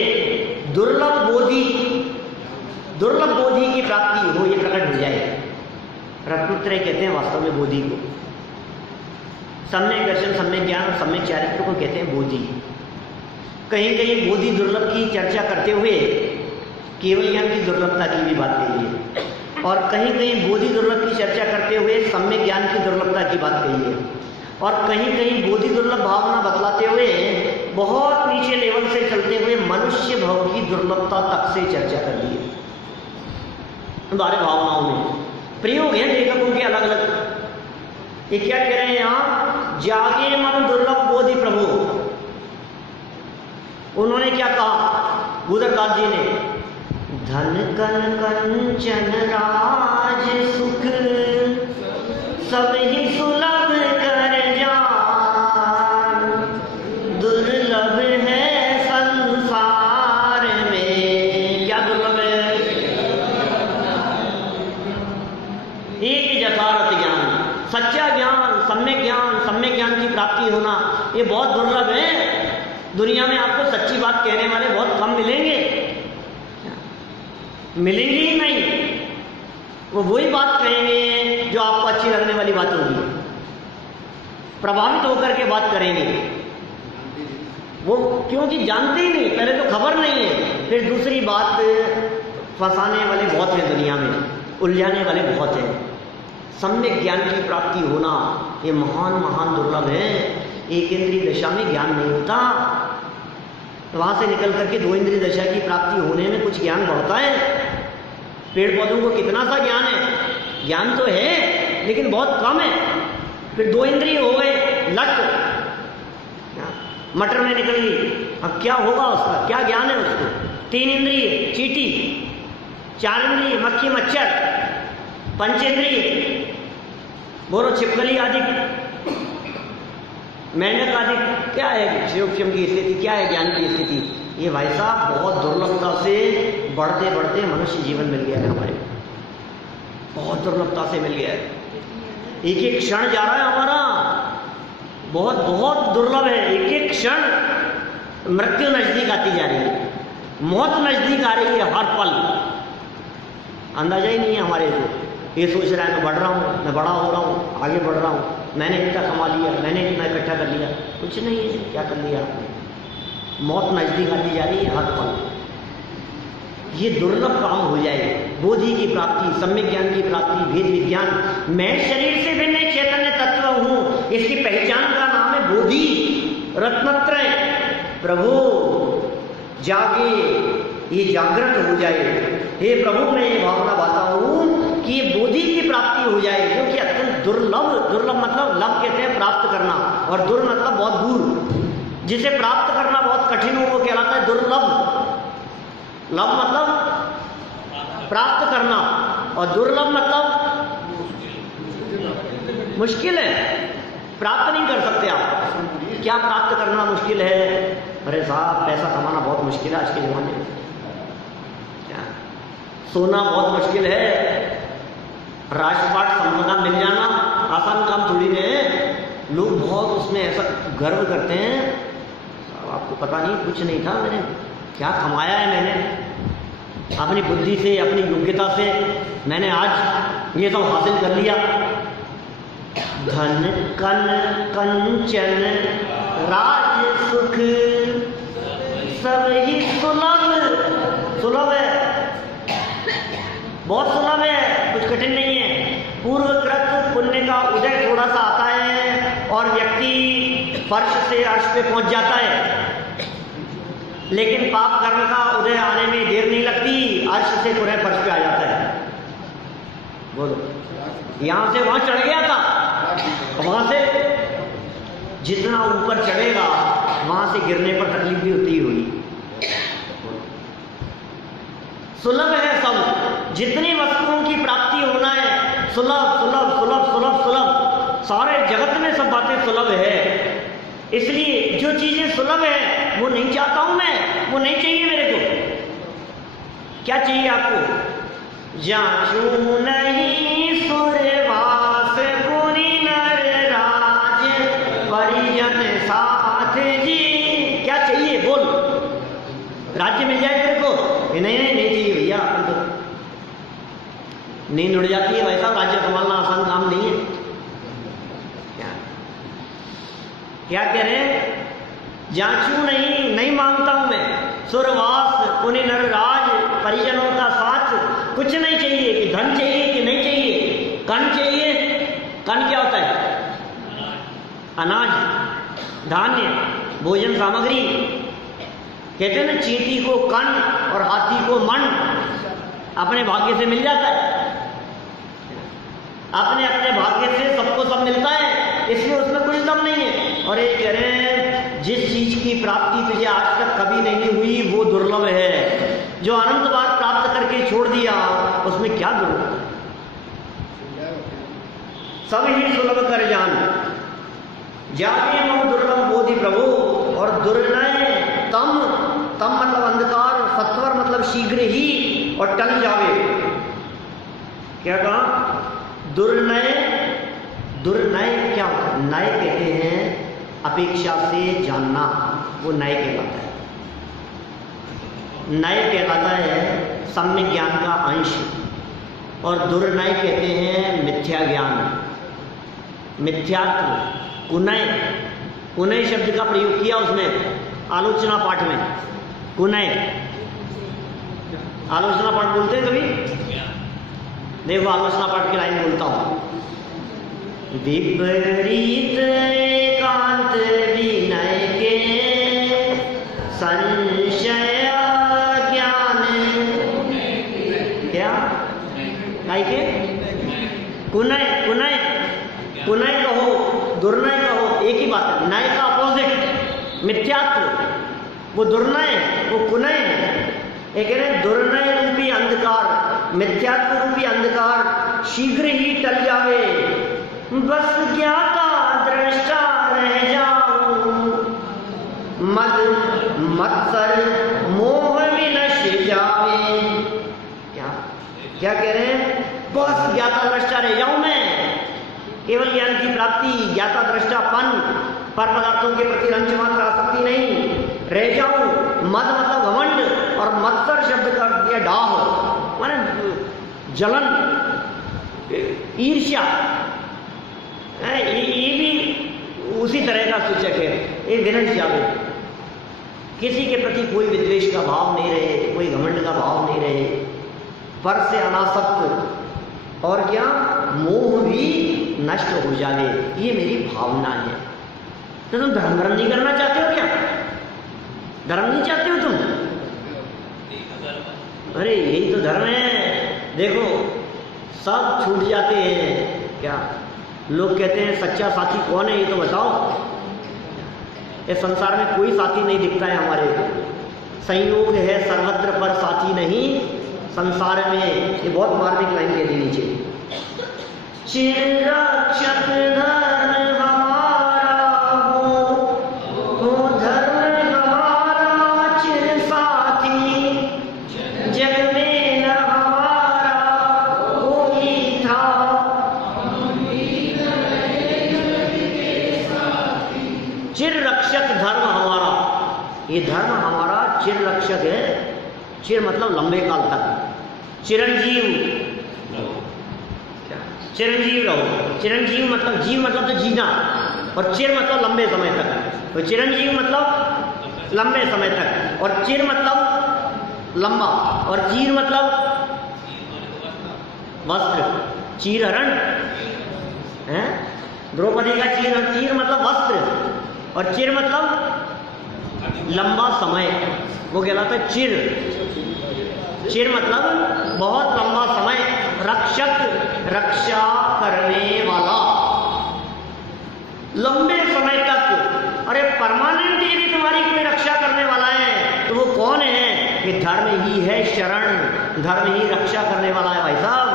दुर्लभ बोधि, दुर्लभ बोधि की प्राप्ति हो, ये प्रकट हो जाए। रत्नत्रय कहते हैं वास्तव में बोधि को। सम्यक दर्शन, सम्यक ज्ञान और सम्यक चारित्र को कहते हैं बोधि। कहीं कहीं बोधि दुर्लभ की चर्चा करते हुए केवल ज्ञान की दुर्लभता की भी बात कही है, और कहीं कहीं बोधि दुर्लभ की चर्चा करते हुए सम्यक ज्ञान की दुर्लभता की बात कही है, और कहीं कहीं बोधि दुर्लभ भावना बतलाते हुए बहुत नीचे लेवल से चलते हुए मनुष्य भाव की दुर्लभता तक से चर्चा कर दी है। हमारे भावनाओं में प्रयोग है लेखकों के अलग अलग। ये क्या कह रहे हैं यहाँ? जागे मन दुर्लभ बोधि प्रभु। उन्होंने क्या कहा भूधरदास जी ने? धन कन कंचन राज सुख सब ही सुलभ कर जान, दुर्लभ है संसार में। क्या दुर्लभ है? सच्चा ज्ञान, सम्यक ज्ञान की प्राप्ति होना ये बहुत दुर्लभ है। दुनिया में आपको सच्ची बात कहने वाले बहुत कम मिलेंगे ही नहीं। वो वही बात कहेंगे जो आपको अच्छी लगने वाली बात होगी, प्रभावित होकर के बात करेंगे वो, क्योंकि जानते ही नहीं, पहले तो खबर नहीं है, फिर दूसरी बात फंसाने वाले बहुत हैं दुनिया में, उलझाने वाले बहुत हैं। सम्यक ज्ञान की प्राप्ति होना ये महान दुर्लभ है। एक इंद्रिय दशा में ज्ञान नहीं होता, तो वहां से निकल करके दो इंद्रिय दशा की प्राप्ति होने में कुछ ज्ञान बढ़ता है। पेड़ पौधों को कितना सा ज्ञान है, ज्ञान तो है लेकिन बहुत कम है। फिर दो इंद्रिय हो गए, लट मटर में निकल गई, अब क्या होगा उसका, क्या ज्ञान है उसको। तीन इंद्रिय चींटी, चार इंद्रिय मक्खी मच्छर, पंचेंद्रिय बोलो छिपकली आदि, मेंढक आदि, क्या है शिवक्षम की स्थिति, क्या है ज्ञान की स्थिति। ये भाई साहब बहुत दुर्लभता से बढ़ते बढ़ते मनुष्य जीवन मिल गया है हमारे, बहुत दुर्लभता से मिल गया है। एक एक क्षण जा रहा है हमारा, बहुत दुर्लभ है। एक एक क्षण मृत्यु नजदीक आती जा रही है, मौत नजदीक आ रही है हर पल, अंदाजा ही नहीं है हमारे को। ये सोच रहा है मैं बढ़ रहा हूँ, मैं बड़ा हो रहा हूँ, आगे बढ़ रहा हूँ, मैंने इतना कमा लिया, मैंने इतना इकट्ठा कर लिया, कुछ नहीं है। क्या कर लिया आपने? मौत नजदीक आती जा रही है हर पल। ये दुर्लभ काम हो जाए, बोधि की प्राप्ति, सम्यक ज्ञान की प्राप्ति, भेद विज्ञान। मैं शरीर से भिन्न चैतन्य तत्व हूं, इसकी पहचान का नाम है बोधि, रत्नत्रय। प्रभु जागे, ये जागृत हो जाए। हे प्रभु मैं ये भावना पाता हूं कि ये बोधि की प्राप्ति हो जाए, जो कि अत्यंत दुर्लभ मतलब लभ कहते हैं प्राप्त करना, और दुर मतलब बहुत दूर। जिसे प्राप्त करना बहुत कठिन हो वो कहलाता है दुर्लभ। लभ मतलब प्राप्त करना, और दुर्लभ मतलब मुश्किल है, प्राप्त नहीं कर सकते आप। क्या प्राप्त करना मुश्किल है? अरे साहब पैसा कमाना बहुत मुश्किल है आज के जमाने में। क्या सोना बहुत मुश्किल है, राष्ट्रपाट संपदा मिल जाना आसान काम थोड़ी है। लोग बहुत उसमें ऐसा गर्व करते हैं, आपको पता नहीं कुछ नहीं था, मैंने क्या कमाया है, मैंने अपनी बुद्धि से, अपनी योग्यता से मैंने आज ये सब हासिल कर लिया। धन कन कंचन राज सुख सब ही सुलभ है, बहुत सुलभ है, कुछ कठिन नहीं है। पूर्वकृत पुण्य का उदय थोड़ा सा आता है और व्यक्ति फर्श से अर्श पे पहुंच जाता है, लेकिन पाप कर्म का उदय आने में देर नहीं लगती, अर्श से पुनः फर्श पे आ जाता है। बोलो, यहां से वहां चढ़ गया था, वहां से जितना ऊपर चढ़ेगा वहां से गिरने पर तकलीफ भी होती होगी। सुलभ है सब, जितनी वस्तुओं की प्राप्ति होना है सुलभ सुलभ सुलभ सुलभ सुलभ, सारे जगत में सब बातें सुलभ है। इसलिए जो चीजें सुलभ है वो नहीं चाहता हूं मैं, वो नहीं चाहिए मेरे को। क्या चाहिए आपको? जाचू नहीं सुरवास गुनी नर राज परिजन साथ जी। क्या चाहिए बोल? राज्य मिल जाए तेरे को? नहीं चाहिए भैया, तो नींद उड़ जाती है वैसा। राज्य संभालना आसान काम नहीं है। क्या कह रहे हैं? जांचू नहीं मांगता हूं मैं सुरवास पुण्य नर राज परिजनों का साथ, कुछ नहीं चाहिए। कि धन चाहिए कि नहीं चाहिए? कण चाहिए। कण क्या होता है? अनाज, धान्य, भोजन सामग्री। कहते हैं ना चींटी को कण और हाथी को मन, अपने भाग्य से मिल जाता है। अपने अपने भाग्य से सबको सब मिलता है, इसलिए उसमें कुछ दम नहीं है। और ये कह रहे हैं जिस चीज की प्राप्ति तुझे आज तक कभी नहीं हुई वो दुर्लभ है। जो अनंत बार प्राप्त करके छोड़ दिया उसमें क्या दुर्लभ? सब ही सुलभ कर जान, जागे मम दुर्लभ बोधि प्रभु। और दुर्नय तम मतलब अंधकार, सत्वर मतलब शीघ्र ही, और टल जावे। क्या कहा? दुर्नय दुर्नय क्या होता है? नय कहते हैं अपेक्षा से जानना, वो नय कहलाता है। नय कहलाता है सम्यक ज्ञान का अंश, और दुर्नय कहते हैं मिथ्या ज्ञान, मिथ्यात्व। कुनय, कुनय शब्द का प्रयोग किया उसमें आलोचना पाठ में। कुनय, आलोचना पाठ बोलते हैं कभी? देखो आलोचना पाठ की लाइन बोलता हूं। विपरीत एकांत विनय के संशय ज्ञान, क्या काय के? कुनय, कुनय, कुनय कहो दुर्नय कहो एक ही बात है। नय का अपोजिट मिथ्यात्व, वो दुर्नय वो कुनय है। एक है दुर्नय रूपी अंधकार, मिथ्यात्व रूपी अंधकार शीघ्र ही टल जावे, बस ज्ञाता दृष्टा रह जाऊं, मद मत्सर मोह विनश जावे। क्या क्या कह रहे हैं? बस ज्ञाता दृष्टा रह जाऊं मैं, केवल ज्ञान की प्राप्ति, ज्ञाता दृष्टापन, पर पदार्थों के प्रति अंश मात्र आसक्ति नहीं, रह जाऊं। मद मतलब घमंड, और मत्सर शब्द का अर्थ दिया डाह, माने जलन, ईर्ष्या। ये भी उसी तरह का सूचक है। ये विनश जावे, किसी के प्रति कोई विद्वेष का भाव नहीं रहे, कोई घमंड का भाव नहीं रहे, पर से अनासक्त, और क्या मोह भी नष्ट हो जावे, ये मेरी भावना है। तो तुम धर्म नहीं करना चाहते हो क्या? धर्म नहीं चाहते हो तुम? अरे यही तो धर्म है। देखो सब छूट जाते हैं। क्या लोग कहते हैं सच्चा साथी कौन है, ये तो बताओ। इस संसार में कोई साथी नहीं दिखता है हमारे। संयोग है सर्वत्र पर साथी नहीं संसार में। ये बहुत मार्मिक लाइन कह दी नीचे। चिररक्षक धर्म हमारा हो धर्म हमारा चिर साथी, जग में न हमारा कोई था। चिर रक्षक धर्म हमारा, ये धर्म हमारा चिर रक्षक है। चिर मतलब लंबे काल तक, चिरंजीव, चिरंजीव रहो। चिरंजीव मतलब जीव मतलब तो जीना, और चिर मतलब लंबे समय तक। तो चिरंजीव मतलब लंबे समय तक, और चिर मतलब लंबा, और चीर मतलब वस्त्र। चीर हरण है, द्रौपदी का चीर, चीर मतलब वस्त्र, और चिर मतलब लंबा समय, वो कहलाता है चिर। चिर मतलब बहुत लंबा समय। रक्षक, रक्षा करने वाला, लंबे समय तक। अरे परमानेंट यदि तुम्हारी कोई रक्षा करने वाला है तो वो कौन है? कि धर्म ही है शरण, धर्म ही रक्षा करने वाला है भाई साहब।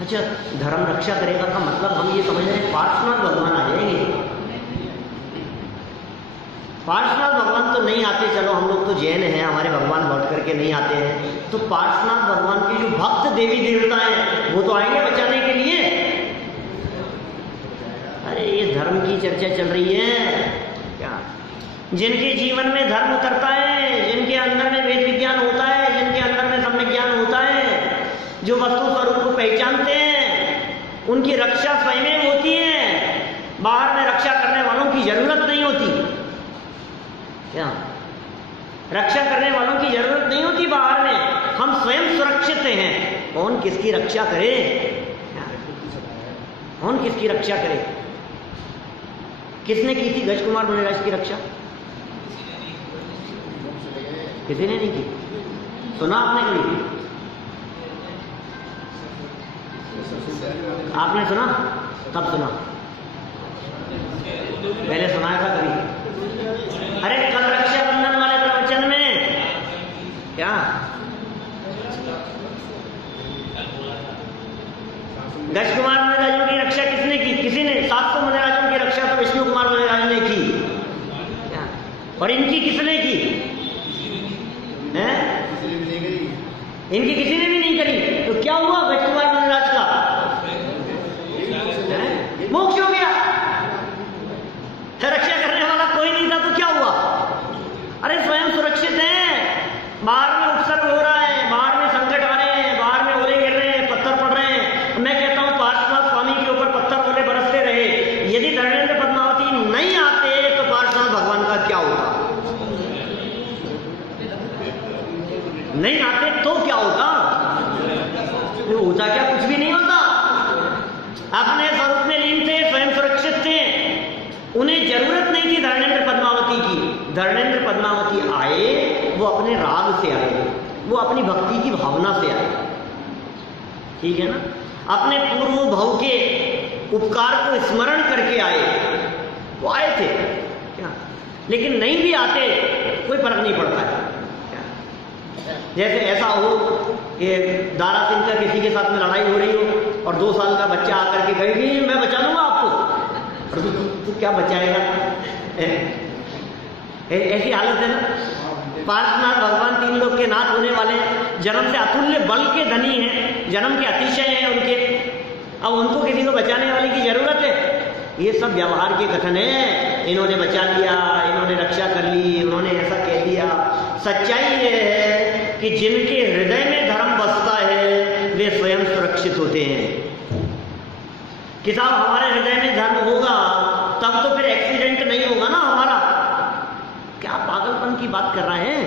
अच्छा, धर्म रक्षा करेगा का मतलब हम ये समझ रहे हैं पार्षनाथ भगवान आ जाएंगे? पार्षनाथ भगवान तो नहीं आते। चलो हम लोग तो जैन हैं, हमारे भगवान लौट करके नहीं आते हैं। तो पार्षनाथ भगवान के जो भक्त देवी देवता हैं वो तो आएंगे बचाने के लिए। अरे ये धर्म की चर्चा चल रही है क्या? जिनके जीवन में धर्म उतरता है, जिनके अंदर में वेद विज्ञान होता है, जिनके अंदर में सम्यक ज्ञान होता है, जो वस्तु स्वरूप को पहचानते हैं, उनकी रक्षा स्वयं होती है। बाहर में रक्षा करने वालों की जरूरत नहीं होती। क्या रक्षा करने वालों की जरूरत नहीं होती बाहर में, हम स्वयं सुरक्षित हैं। कौन किसकी रक्षा करे? कौन किसकी रक्षा करे? किसने की थी गज कुमार मुनिराज की रक्षा? किसी ने नहीं की। सुना आपने कभी? आपने सुना? कब सुना? पहले सुनाया था कभी? अरे कल रक्षाबंधन वाले प्रवचन में क्या गज कुमार मुनिराजों की रक्षा किसने की? किसी ने। 700 मुनिराजों की रक्षा तो विष्णु कुमार मुनिराज ने की। क्या? और इनकी किसने की? हैं? इनकी किसी ने भी नहीं करी। तो क्या हुआ गज कुमार मुनिराज का? होता क्या? कुछ भी नहीं होता। अपने स्वरूप में लीन थे, स्वयं सुरक्षित थे, उन्हें जरूरत नहीं थी धर्मेंद्र पद्मावती की। धर्मेंद्र पद्मावती आए, वो अपने राग से आए, वो अपनी भक्ति की भावना से आए, ठीक है ना, अपने पूर्व भाव के उपकार को स्मरण करके आए, वो आए थे क्या। लेकिन नहीं भी आते कोई फर्क नहीं पड़ता है क्या? जैसे ऐसा हो कि दारा सिंह का किसी के साथ में लड़ाई हो रही हो और 2 साल का बच्चा आकर के कहेगी मैं बचा लूंगा आपको, और तू क्या बचाएगा? ऐसी हालत है ना। पार्श्वनाथ भगवान 3 लोग के नाथ होने वाले, जन्म से अतुल्य बल के धनी हैं, जन्म के अतिशय हैं उनके, अब उनको किसी को बचाने वाले की जरूरत है? ये सब व्यवहार के कथन है। इन्होंने बचा लिया, इन्होंने रक्षा कर ली, उन्होंने ऐसा कह दिया। सच्चाई ये है कि जिनके हृदय में धर्म बसता है वे स्वयं सुरक्षित होते हैं। कि साहब हमारे हृदय में धर्म होगा तब तो फिर एक्सीडेंट नहीं होगा ना हमारा। क्या पागलपन की बात कर रहे हैं?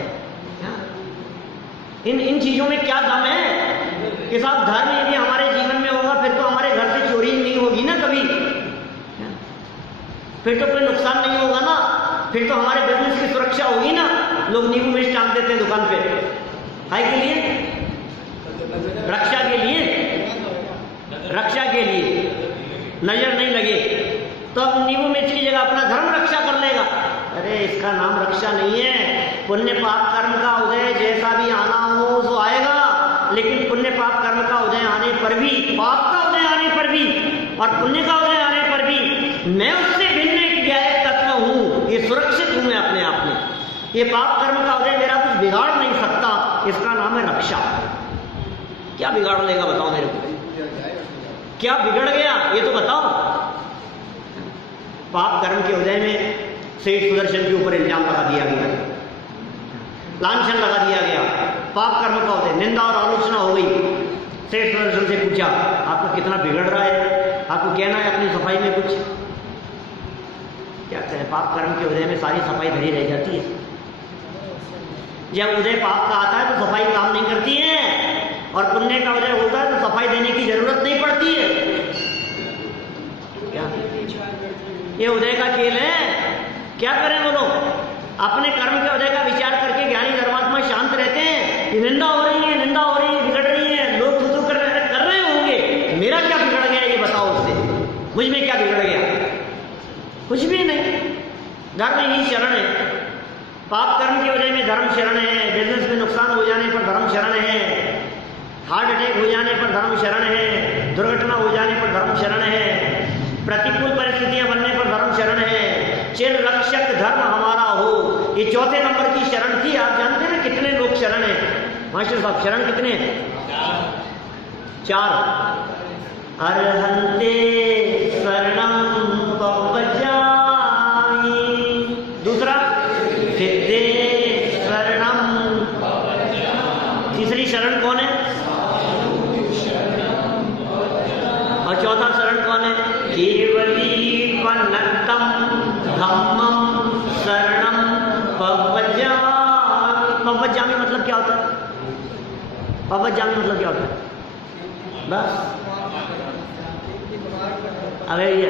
इन चीजों में क्या दम है कि साहब धर्म यदि हमारे जीवन में होगा फिर तो हमारे घर से चोरी नहीं होगी ना कभी, फिर तो कोई नुकसान नहीं होगा ना, फिर तो हमारे बिजनेस की सुरक्षा होगी ना। लोग नींबू मिर्च टांग देते हैं दुकान पे, हाय के लिए, रक्षा के लिए, रक्षा के लिए, नजर नहीं लगे तो अब नींबू मिर्च की जगह अपना धर्म रक्षा कर लेगा। अरे इसका नाम रक्षा नहीं है। पुण्य पाप कर्म का उदय जैसा भी आना हो सो आएगा, लेकिन पुण्य पाप कर्म का उदय आने पर भी, पाप का उदय आने पर भी और पुण्य का उदय आने पर भी मैं उससे भिन्न एक व्यायक तत्व हूं, ये सुरक्षित हूं मैं अपने आप में। ये पाप कर्म का उदय मेरा कुछ बिगाड़ नहीं सकता, इसका नाम है रक्षा। क्या बिगाड़ लेगा बताओ मेरे को? क्या बिगड़ गया ये तो बताओ। पाप कर्म के उदय में सेठ सुदर्शन के ऊपर इल्जाम लगा दिया गया, लांछन लगा दिया गया। पाप कर्म का उदय, निंदा और आलोचना हो गई। सेठ सुदर्शन से पूछा आपका कितना बिगड़ रहा है, आपको कहना है अपनी सफाई में कुछ? क्या कहें, पाप कर्म के उदय में सारी सफाई भरी रह जाती है। जब उदय पाप का आता है तो सफाई काम नहीं करती है, और पुण्य का उदय होता है तो सफाई देने की जरूरत नहीं पड़ती है। क्या ये उदय का खेल है? क्या करें वो लोग? अपने कर्म के उदय का विचार करके ज्ञानी धर्मात्मा शांत रहते हैं। ये निंदा हो रही है, निंदा हो रही है, बिगड़ रही है, लोग थू कर रहे होंगे, मेरा क्या बिगड़ गया ये बताओ उससे, मुझ में क्या बिगड़ गया? कुछ भी नहीं। धर्म ही शरण है। पाप कर्म के वजह में धर्म शरण है, बिजनेस में नुकसान हो जाने पर धर्म शरण है, हार्ट अटैक हो जाने पर धर्म शरण है, दुर्घटना हो जाने पर धर्म शरण है, प्रतिकूल परिस्थितियां बनने पर धर्म शरण है, चिर रक्षक धर्म हमारा हो। ये 4थे नंबर की शरण थी। आप जानते हैं ना कितने लोग शरण है मास्टर साहब? शरण कितने? 4। अर्हन्ते शरणं पवज्जामि। दूसरा सिद्धे शरणं। तीसरी शरण कौन है? और चौथा शरण कौन है? केवली पन्नतम धम्मम शरणं पवज्जामि। पवज्जामि मतलब क्या होता है? पवज्जामि मतलब क्या होता है? बस अरे ये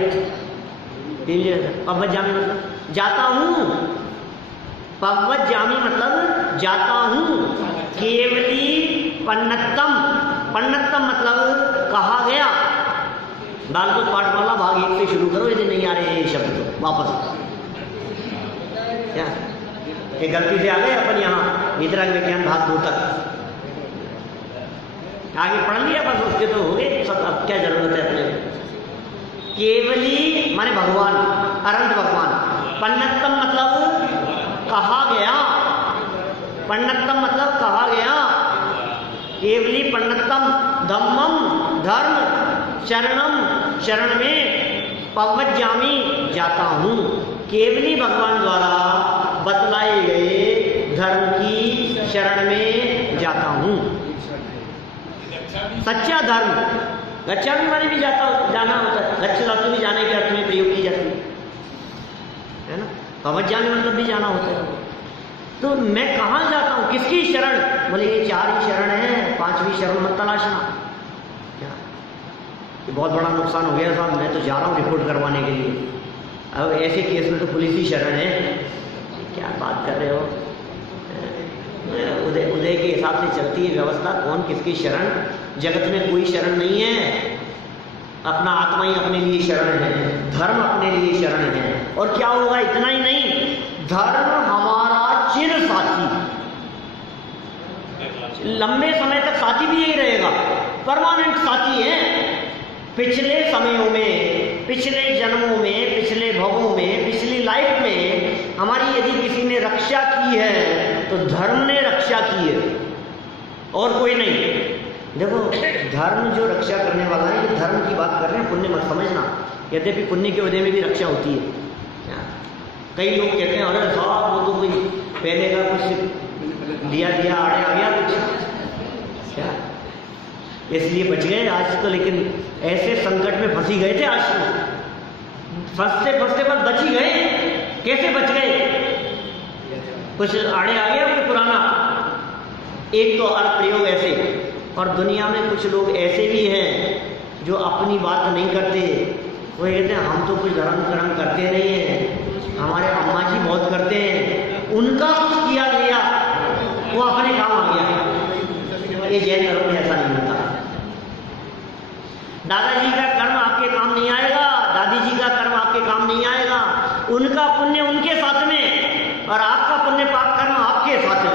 पवज्जामि मतलब जाता हूं। पवज्जामि मतलब जाता हूं। केवली पन्नतम। पन्नतम मतलब कहा गया। बालकों पाठमाला भाग 1 से शुरू करो, यदि नहीं आ रहे ये शब्द तो वापस। क्या ये गलती से आ गए अपन यहाँ वितरक विज्ञान भाग 2 तक आगे पढ़ लिया बस, उसके तो हो गए सब। अब क्या जरूरत है अपने? केवली माने भगवान, अनंत भगवान। पन्नतम मतलब कहा गया। पन्नतम मतलब कहा गया। केवली पन्नतम धम्मम धर्म, शरणम शरण में, पवज्जामि जाता हूं। केवली भगवान द्वारा बतलाए गए धर्म की शरण में जाता हूं। सच्चा धर्म गच्छामि माने भी जाना होता है। गच्छ धातु भी जाने के अर्थ में प्रयोग की जाती है ना। पवज्जामि मतलब भी जाना होता है। तो मैं कहाँ जाता हूँ, किसकी शरण? बोले ये 4 ही शरण है, 5वीं शरण मत तलाशना। कि बहुत बड़ा नुकसान हो गया साहब, मैं तो जा रहा हूँ रिपोर्ट करवाने के लिए। अब ऐसे केस में तो पुलिस ही शरण है। क्या बात कर रहे हो? उदय उदय के हिसाब से चलती है व्यवस्था, कौन किसकी शरण? जगत में कोई शरण नहीं है, अपना आत्मा ही अपने लिए शरण है, धर्म अपने लिए शरण है। और क्या होगा? इतना ही नहीं, धर्म हमारा चिर साथी, लंबे समय तक साथी भी यही रहेगा, परमानेंट साथी है। पिछले समयों में, पिछले जन्मों में, पिछले भवों में, पिछली लाइफ में हमारी यदि किसी ने रक्षा की है तो धर्म ने रक्षा की है, और कोई नहीं। देखो, धर्म जो रक्षा करने वाला है, ये धर्म की बात कर रहे हैं, पुण्य मत समझना। यद्यपि पुण्य के उदय में भी रक्षा होती है। कई लोग कहते हैं अरे साहब वो तो कोई पहले का कुछ दिया दिया आड़े आ गया कुछ, क्या इसलिए बच गए आज तो। लेकिन ऐसे संकट में फंसी गए थे आज तो, फंसते फंसते बस बच ही गए। कैसे बच गए? कुछ आड़े आ गया कोई पुराना, एक तो अर्थ प्रयोग ऐसे। और दुनिया में कुछ लोग ऐसे भी हैं जो अपनी बात नहीं करते, वो कहते हैं हम तो कुछ धर्म कर्म करते नहीं हैं, हमारे अम्मा जी बहुत करते हैं, उनका कुछ किया गया वो अपने काम आ गया। ये जैन धर्म में ऐसा नहीं होता। दादाजी का कर्म आपके काम नहीं आएगा, दादी जी का कर्म आपके काम नहीं आएगा, उनका पुण्य उनके साथ में और आपका पुण्य पाप कर्म आपके साथ में।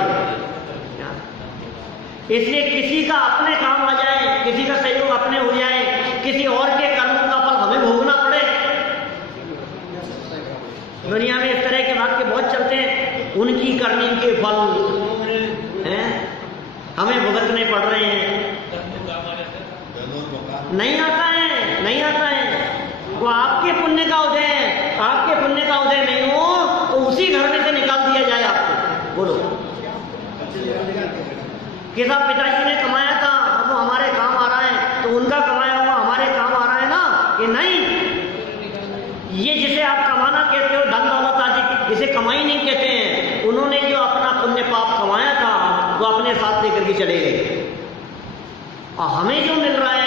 इसलिए किसी का अपने काम आ जाए, किसी का सहयोग अपने हो जाए, किसी और के कर्मों का फल हमें भोगना पड़े। दुनिया में इस तरह के वाक्य बहुत चलते हैं, उनकी करनी के फल हैं हमें भुगतने पड़ रहे हैं। नहीं आता है, नहीं आता है। वो आपके पुण्य का उदय है, आपके पुण्य का उदय नहीं हो तो उसी घर में से निकाल दिया जाए आपको। बोलो कि साहब पिताजी ने कमाया था, अब वो हमारे काम आ रहा है, तो उनका कमाया हुआ हमारे काम आ रहा है ना? कि नहीं, ये जिसे आप कमाना कहते हो, धन दौलत आदि, इसे कमाई नहीं कहते हैं। उन्होंने जो अपना पुण्य पाप कमाया था वो अपने साथ लेकर के चले गए, और हमें जो मिल रहा है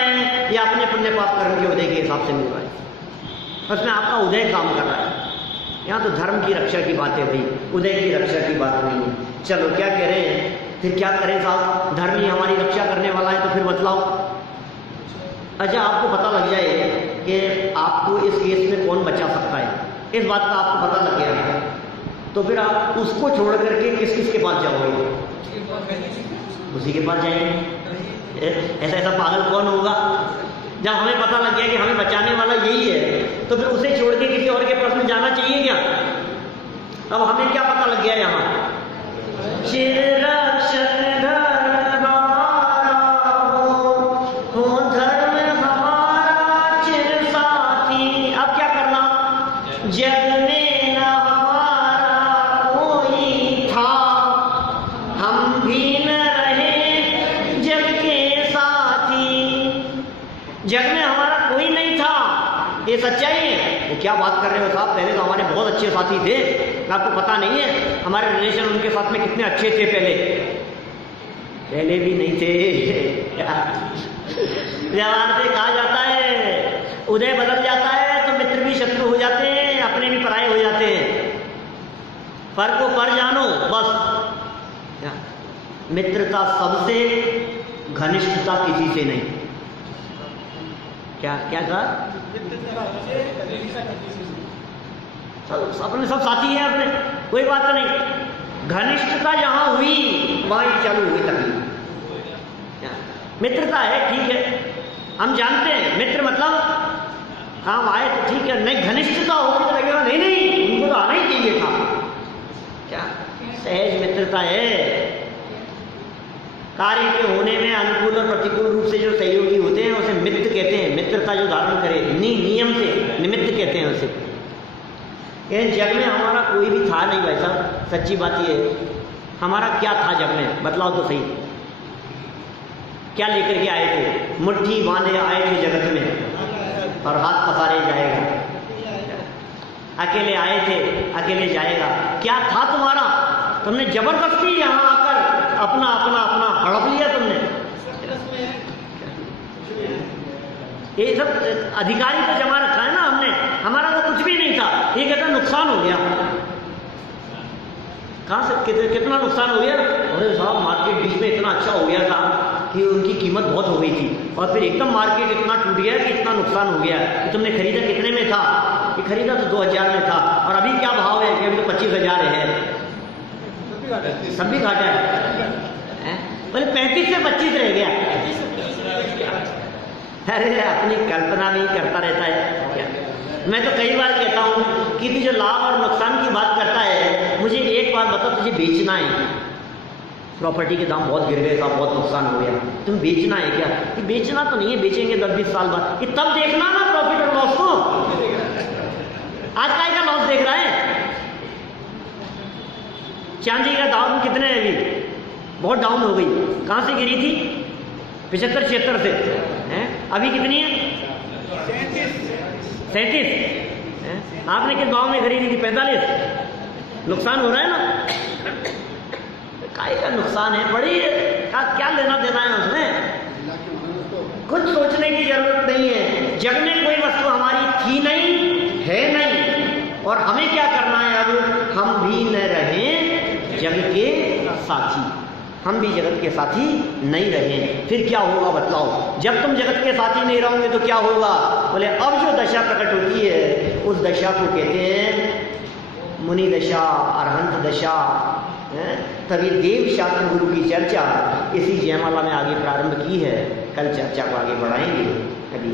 ये अपने पुण्य पाप कर्म के उदय के हिसाब से मिल रहा है। उसमें आपका उदय काम कर रहा है। यहाँ तो धर्म की रक्षा की बात है भाई, उदय की रक्षा की बात नहीं है। चलो क्या कह रहे हैं, फिर क्या करें साहब? धर्म ही हमारी रक्षा करने वाला है तो फिर बतलाओ। अच्छा, आपको पता लग जाए कि आपको इस केस में कौन बचा सकता है, इस बात का आपको पता लग गया, तो फिर आप उसको छोड़ करके किस किस के पास जाओगे? उसी के पास जाएंगे। ऐसा ऐसा पागल कौन होगा? जब हमें पता लग गया कि हमें बचाने वाला यही है, तो फिर उसे छोड़ के किसी और के पास में जाना चाहिए क्या? अब हमें क्या पता लग गया यहाँ? चिर रक्षक धर्म हमारा हो धर्म हमारा चिर साथी। अब क्या करना? जग में न हमारा कोई था, हम भी न रहे जग के साथी। जग में हमारा कोई नहीं था, ये सच्चाई है। वो क्या बात कर रहे हो साहब? पहले तो हमारे बहुत अच्छे साथी थे, आपको पता नहीं है हमारे रिलेशन उनके साथ में कितने अच्छे थे। पहले भी नहीं थे। व्यवहार से कहा जाता है उदय बदल जाता है तो मित्र भी शत्रु हो जाते हैं, अपने भी पराये हो जाते हैं। पर को पर जानो बस। मित्रता सबसे, घनिष्ठता किसी से नहीं। क्या क्या कहा? अपने सब साथी हैं अपने, कोई बात नहीं। घनिष्ठता जहां हुई वहां ही चालू हुई तकलीफ। मित्रता है, ठीक है, हम जानते हैं मित्र मतलब काम आए तो ठीक है, नहीं घनिष्ठता होगी तो लगेगा नहीं नहीं उनको तो आना ही चाहिए था। क्या सहज मित्रता है। कार्य के होने में अनुकूल और प्रतिकूल रूप से जो सहयोगी होते हैं उसे मित्र कहते हैं। मित्रता जो धारण करे नियम से निमित्त कहते हैं उसे। लेकिन जग में हमारा कोई भी था नहीं भाई साहब, सच्ची बात ये है। हमारा क्या था जग में? बतलाओ तो सही। क्या लेकर के आए थे? मुट्ठी बांधे आए थे जगत में और हाथ पसारे जाएगा। अकेले आए थे, अकेले जाएगा। क्या था तुम्हारा? तुमने जबरदस्ती यहाँ आकर अपना अपना अपना हड़प लिया तुमने। ये सब अधिकारी तो जमा रखा है ना हमने, हमारा तो कुछ भी नहीं था। ये कहता नुकसान हो गया। कहाँ से कितना नुकसान हो गया? अरे साहब मार्केट बीच में इतना अच्छा हो गया था कि उनकी कीमत बहुत हो गई थी, और फिर एकदम मार्केट इतना टूट गया कि इतना नुकसान हो गया कि तुमने खरीदा कितने में था? ये खरीदा तो 2000 में था, और अभी क्या भाव है? कि अभी तो 25,000 है। सब भी घाटा है। बोले 35 से 25 रह गया। अरे अपनी कल्पना भी करता रहता है क्या? मैं तो कई बार कहता हूँ कि तू जो लाभ और नुकसान की बात करता है, मुझे एक बार बता, तुझे बेचना है क्या? प्रॉपर्टी के दाम बहुत गिर गए साहब, बहुत नुकसान हो गया, तुम बेचना है क्या? कि बेचना तो नहीं है, बेचेंगे 10-20 साल बाद। कि तब देखना ना प्रॉफिट और लॉस को। आज का लॉस देख रहा है? चांदी का दाम कितने है अभी? बहुत डाउन हो गई। कहाँ से गिरी थी? 75-76 से हैं? अभी कितनी है? 37। आपने किस भाव में खरीदी थी? 45। नुकसान हो रहा है ना? काय का नुकसान है? बड़ी क्या लेना देना है उसमें? कुछ सोचने की जरूरत नहीं है। जग में कोई वस्तु हमारी थी नहीं, है नहीं, और हमें क्या करना है? अब हम भी न रहें जग के साथी, हम भी जगत के साथी नहीं रहें, फिर क्या होगा बतलाओ? जब तुम जगत के साथी नहीं रहोगे तो क्या होगा? बोले अब जो दशा प्रकट होती है उस दशा को कहते हैं मुनि दशा, अरहंत दशा। तभी देव शास्त्र गुरु की चर्चा इसी जयमाला में आगे प्रारंभ की है। कल चर्चा को आगे बढ़ाएंगे। अभी